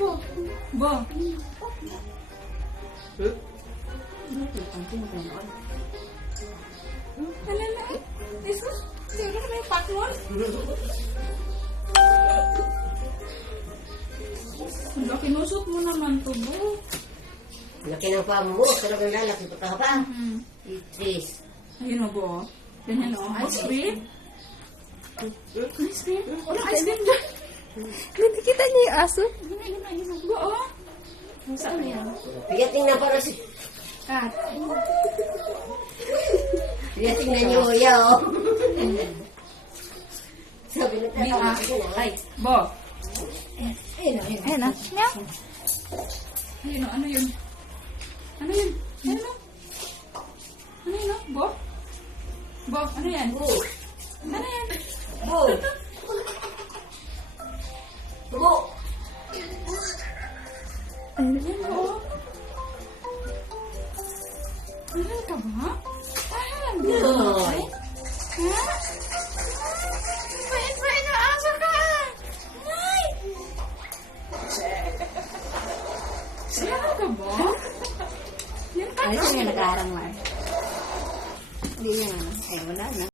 Bo. Bo. Alala. Isus. Sino na yung pakmon? Wala, kinusot mo naman to, Bo. Laki ng paa mo. Talagang lalaki pa ka pa. Itis. Ayun o, Bo. Ganyan o. Ice cream. Ice cream. Wala ice cream dyan. Hindi kita niya yung aso. Bo, o. Saan yan? Piyating na para si... Kat. Piyating na niyo, kuya, oh. Sabi na Di tayo. ah. Ay, Bo. Ayun o, ayun. Ayan na. Meow. Ayun o, ano yun? Ano yun? Ayun o. Ano yun o, Bo? Bo, ano yan? Oh. Ano yan? Oh. Oh. Ayun o. Mahal ka ba? Mahal ba? Ay. Ha? Bait-bait na aso ka! Ay! Mahal ka ba? Yan ka Ano siya nag-aarang lang? Hindi niya. Ay, wala na.